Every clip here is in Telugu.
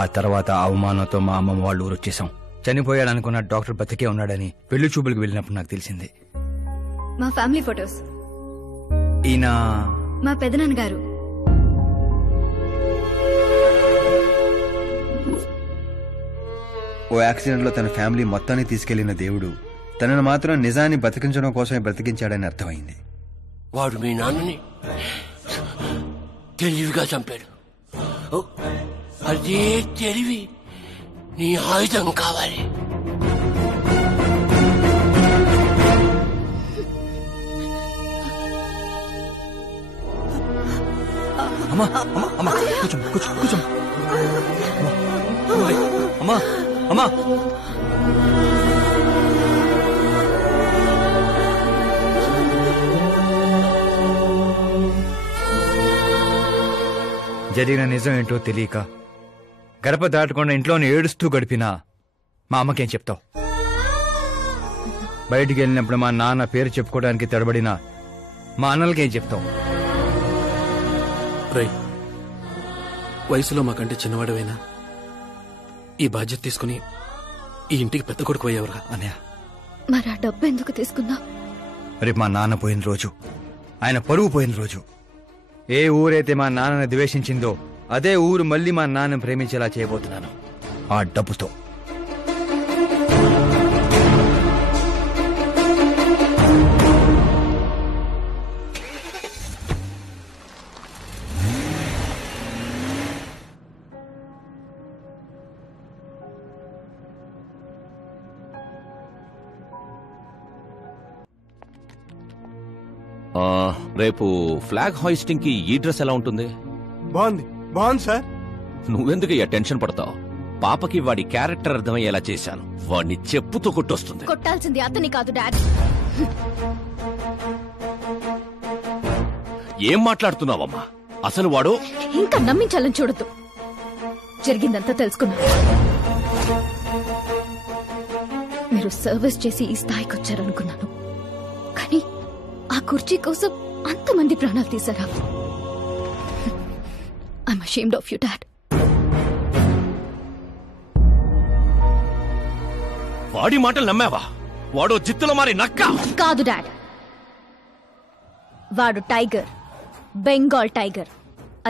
ఆ తర్వాత అవమానంతో మా అమ్మమ్మ వాళ్ళు ఊరు వచ్చేసాం. చనిపోయాడనుకున్న డాక్టర్ బతికే ఉన్నాడని పెళ్లి చూపులకు వెళ్ళినప్పుడు నాకు తెలిసింది. మా ఫ్యామిలీ ఫొటోస్. ఈయన మా పెదనాన్నగారు. ఓ యాక్సిడెంట్ లో తన ఫ్యామిలీ మొత్తాన్ని తీసుకెళ్లిన దేవుడు తనను మాత్రం నిజాన్ని బతికించడం కోసమే బ్రతికించాడని అర్థమైంది. వాడు మీ నాన్నని తెలివిగా చంపాడు. అదే తెలివి నీ ఆయుధం కావాలి. అమ్మా అమ్మా అమ్మా కూర్చో కూర్చో కూర్చో అమ్మా అమ్మా. జరిగిన నిజం ఏంటో తెలియక గడప దాటకుండా ఇంట్లోనే ఏడుస్తూ గడిపినా మా అమ్మకేం చెప్తావు? బయటికి వెళ్ళినప్పుడు మా నాన్న పేరు చెప్పుకోవడానికి తడబడిన మా అన్నలకేం చెప్తావు? రై, వయసులో మాకంటే చిన్నవాడవైనా ఈ బాధ్యత తీసుకుని ఈ ఇంటికి పెద్ద కొడుకు అయ్యేవరా అన్నయ్య. మరి ఆ డబ్బు ఎందుకు తీసుకున్నా? రేపు మా నాన్న పోయిన రోజు, ఆయన పరువు పోయిన రోజు, ఏ ఊరైతే మా నాన్నని ద్వేషించిందో అదే ఊరు మళ్ళీ మా నాన్న ప్రేమించేలా చేయబోతున్నాను ఆ డబ్బుతో. రేపు ఫ్లాగ్ హాయిస్టింగ్ కి ఈ డ్రెస్ ఎలా ఉంటుంది? బాగుంది బాగుంది సార్. నువ్వెందుకు టెన్షన్ పడతావు? పాపకి వాడి క్యారెక్టర్ అర్థమయ్యేలా చేశాను. వాడిని చెప్పుతో కొట్టొస్తుంది. కొట్టాల్సింది అతని కాదు డాడ్. ఏం మాట్లాడుతున్నావమ్మా? అసలు వాడు ఇంకా నమ్మించాలని చూడద్దు. జరిగిందంతా తెలుసుకున్నా. మీరు సర్వీస్ చేసి ఈ స్థాయికి వచ్చారనుకున్నాను, కానీ ఆ కుర్చీ కోసం అంతమంది ప్రాణాలు తీశారా? I'm ashamed of you dad. వాడి మాటలు నమ్మావా? వాడు జిత్తులో మారి నక్క కాదు డాడ్. వాడు టైగర్, బెంగాల్ టైగర్.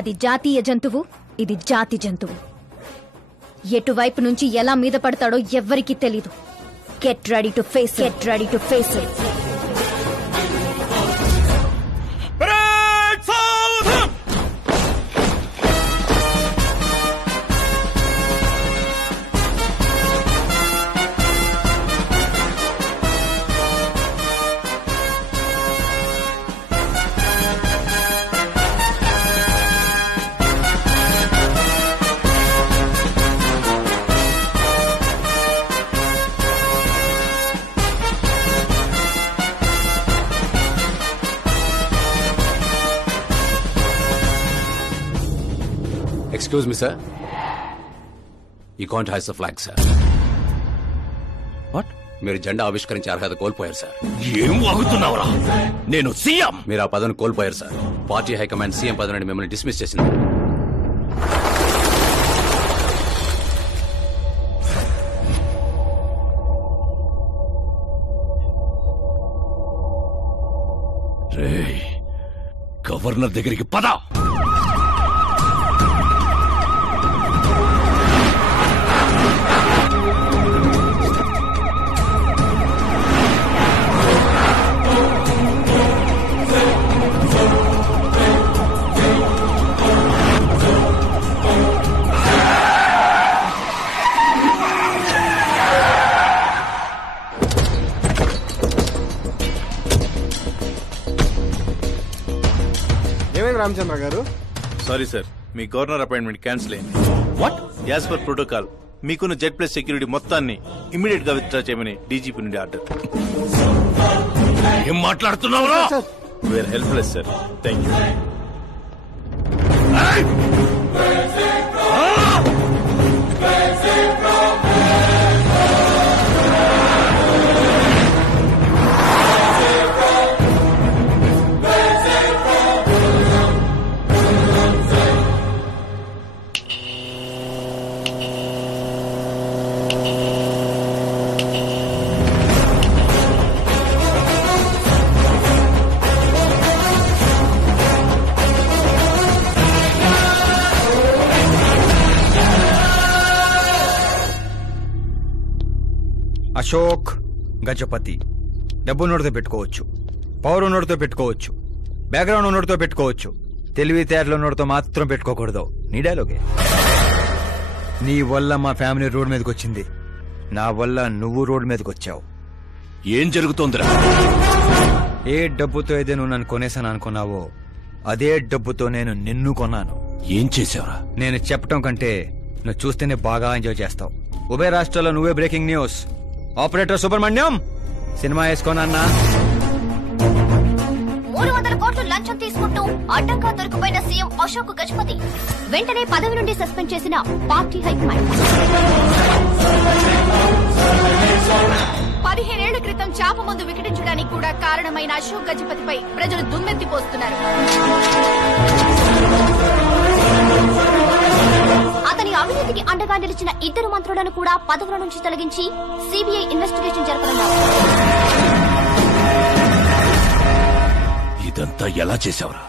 అది జాతీయ జంతువు, ఇది జాతి జంతువు. ఎటువైపు నుంచి ఎలా మీద పడతాడో ఎవ్వరికీ తెలీదు. Get ready to face, get ready to face it. Excuse me, sir. You can't hoist the flag, sir. What? మీరు జెండా ఆవిష్కరించే అర్హత కోల్పోయారు సార్. ఏం వాగుతున్నావురా? నేను సీఎం. మీరు ఆ పదవిని కోల్పోయారు సార్. పార్టీ హైకమాండ్ సీఎం పదవి నుండి మిమ్మల్ని డిస్మిస్ చేసింది. రేయ్, గవర్నర్ దగ్గరికి పద. రామచంద్ర గారు, సారీ సార్, మీ గవర్నర్ అపాయింట్మెంట్ క్యాన్సిల్ అయింది. వాట్? యాజ్ పర్ ప్రోటోకాల్ మీకున్న జెడ్ ప్లస్ సెక్యూరిటీ మొత్తాన్ని ఇమ్మీడియట్ గా విత్డ్రా చేయమని డీజీపీ నుండి ఆర్డర్. ఏం మాట్లాడుతున్నావురా? We're helpless sir. Thank you. Ashok Gajapathi. డబ్బు నోటితో పెట్టుకోవచ్చు, పవర్ నోటితో పెట్టుకోవచ్చు, బ్యాక్గ్రౌండ్ నోటితో పెట్టుకోవచ్చు, తెలివితేటల నోటితో మాత్రం పెట్టుకోకూడదు. నీ డైలాగే. నీ వల్ల మా ఫ్యామిలీ రోడ్ మీదకి వచ్చింది, నా వల్ల నువ్వు రోడ్ మీదకి వచ్చావు. ఏం జరుగుతోందిరా? ఏ డబ్బుతో అయితే నువ్వు నన్ను కొనేసాను అనుకున్నావో అదే డబ్బుతో నేను నిన్ను కొన్నాను. ఏం చేసావురా? నేను చెప్పటం కంటే నువ్వు చూస్తేనే బాగా ఎంజాయ్ చేస్తావు. ఉభయ రాష్ట్రాల్లో నువ్వే breaking news. Operator Subrahmanyam cinema వేసుకోనన్నా. 300 కోట్లు లంచం తీసుకుంటూ అడ్డంగా దొరికిపోయిన సీఎం అశోక్ గజపతి వెంటనే పదవి నుండి సస్పెండ్ చేసిన పార్టీ హైకమాండ్. 15 ఏళ్ల క్రితం చాప ముందు వికటించడానికి కూడా కారణమైన అశోక్ గజపతిపై ప్రజలు దుమ్మెత్తిపోస్తున్నారు. అతని అవినీతికి అండగా నిలిచిన 2 మంత్రులను కూడా పదవుల నుంచి తొలగించి సిబిఐ ఇన్వెస్టిగేషన్ జరపనున్నారు. ఇదంతా ఎలా చేశావురా?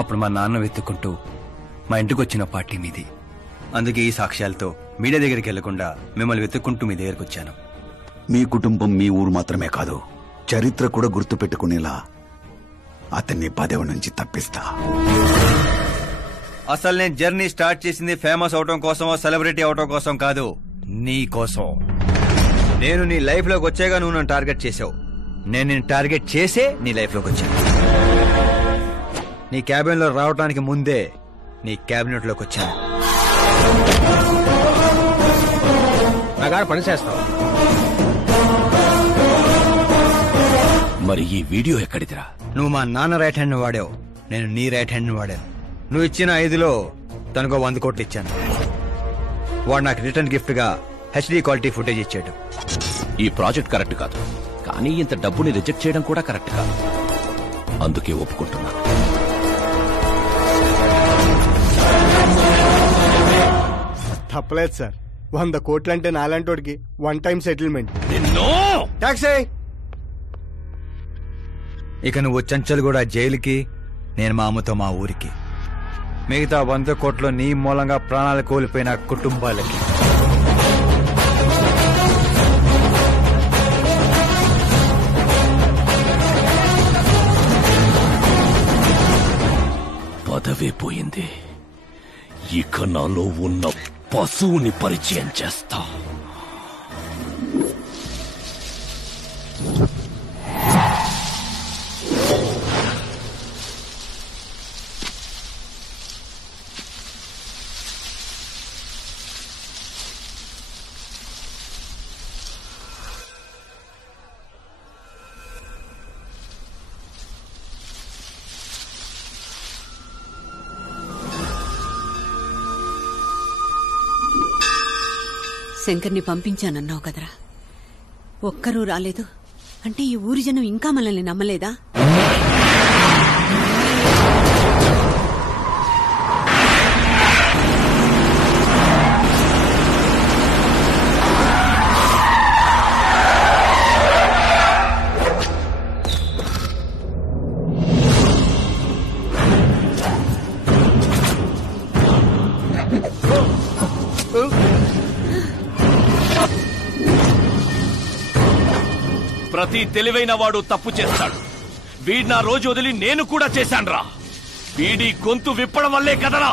అప్పుడు మా నాన్న వెతుక్కుంటూ మా ఇంటికి వచ్చిన పార్టీ మీది. అందుకే ఈ సాక్ష్యాలతో మీడియా దగ్గరికి వెళ్లకుండా మిమ్మల్ని వెతుక్కుంటూ మీ దగ్గరికి వచ్చాను. మీ కుటుంబం, మీ ఊరు మాత్రమే కాదు, చరిత్ర కూడా గుర్తు పెట్టుకునేలా అతన్ని పదవి నుంచి తప్పిస్తా. అసలు నేను జర్నీ స్టార్ట్ చేసింది ఫేమస్ అవటం కోసమో సెలబ్రిటీ అవటం కోసం కాదు, నీ కోసం. నేను నీ లైఫ్ లోకి వచ్చాగా నువ్వు నన్ను టార్గెట్ చేసావు. నేను నిన్ను టార్గెట్ చేసే నీ లైఫ్ లోకి వచ్చాను. నీ క్యాబిన్ లో రావడానికి ముందే నీ క్యాబినెట్ లోకి వచ్చాను. నాగా పని చేస్తావు. మరి ఈ వీడియో ఎక్కడిదిరా? నువ్వు మా నాన్న రైట్ హ్యాండ్ వాడావు, నేను నీ రైట్ హ్యాండ్ వాడాను. నువ్వు ఇచ్చిన 5లో తనకు 100 కోట్లు ఇచ్చాను. వాడు నాకు రిటర్న్ గిఫ్ట్ గా హెచ్డీ క్వాలిటీ ఫుటేజ్ ఇచ్చాడు. ఈ ప్రాజెక్ట్ కరెక్ట్ కాదు, కానీ ఇంత డబ్బుని రిజెక్ట్ చేయడం కూడా కరెక్ట్ కాదు. అందుకే ఒప్పుకుంటున్నా. తప్పలేదు సార్. 100 కోట్లంటే నాలంటోడికి 1 time settlement. టాక్సీ. ఇక నువ్వు చంచల్ కూడా జైలుకి, నేను మా అమ్మతో మా ఊరికి. మిగతా 100 కోట్లు నీ మూలంగా ప్రాణాలు కోల్పోయిన కుటుంబాలకి. పదవే పోయింది, ఇక నాలో ఉన్న పశువుని పరిచయం చేస్తా. శంకర్ని పంపించానన్నావు కదరా, ఒక్కరూ రాలేదు అంటే ఈ ఊరి జనం ఇంకా మనల్ని నమ్మలేదా? ప్రతి తెలివైన వాడు తప్పు చేస్తాడు. వీడి నా రోజు వదిలి నేను కూడా చేశాన్రా. వీడి గొంతు విప్పడం వల్లే కదరా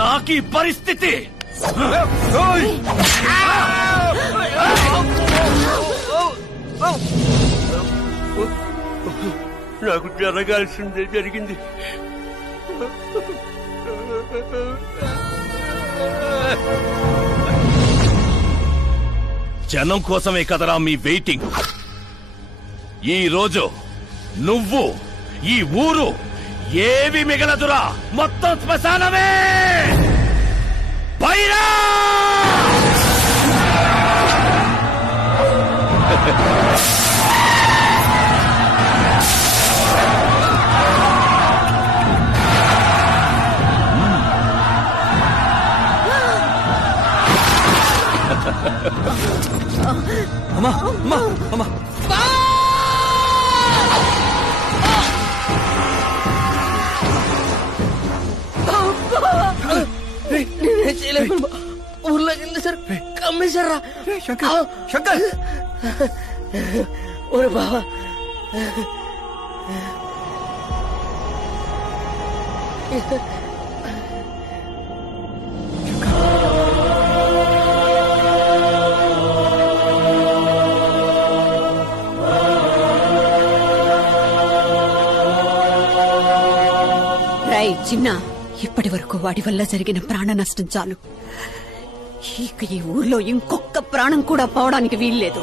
నాకీ పరిస్థితి. నాకు జరగాల్సిందే జరిగింది. జనం కోసమే కదరా మీ వెయిటింగ్. ఈ రోజు నువ్వు, ఈ ఊరు ఏవి మిగలదురా, మొత్తం శ్మశానమే. పైరా అమ్మా అమ్మా అమ్మా. నేనే చేయలేను. ఊర్లో తగిలింది సార్ కమ్మేశారా శంకర్ ఓరే బావా చిన్న ఇప్పటి వరకు వాడి వల్ల జరిగిన ప్రాణ నష్టం చాలు. ఇక ఈ ఊర్లో ఇంకొక ప్రాణం కూడా పోవడానికి వీల్లేదు.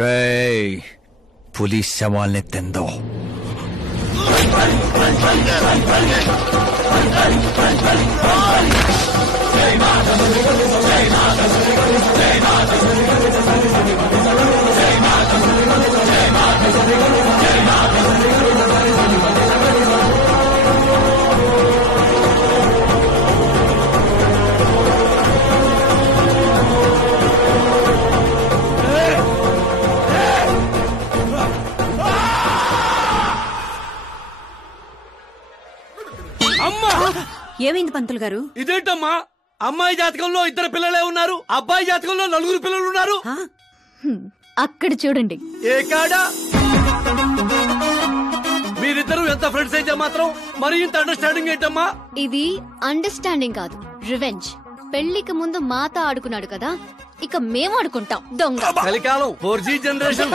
రేయ్ पुलिस శవాల్ని తిందో. ఏమైంది పంతులు గారు? ఇదేంటమ్మా, అమ్మాయి జాతకంలో 2 పిల్లలే ఉన్నారు, అబ్బాయి జాతకంలో 4 పిల్లలు ఉన్నారు. అక్కడ చూడండి. ఏ కాడా మీరిద్దరూ ఎంత ఫ్రెండ్స్ అయితే మాత్రం మరి ఇంత అండర్స్టాండింగ్ ఏంటమ్మా? ఇది అండర్స్టాండింగ్ కాదు, రివెంజ్. పెళ్లికి ముందు మాత ఆడుకున్నాడు కదా, ఇక మేము ఆడుకుంటాం దొంగ. కలికాలం 4G జనరేషన్.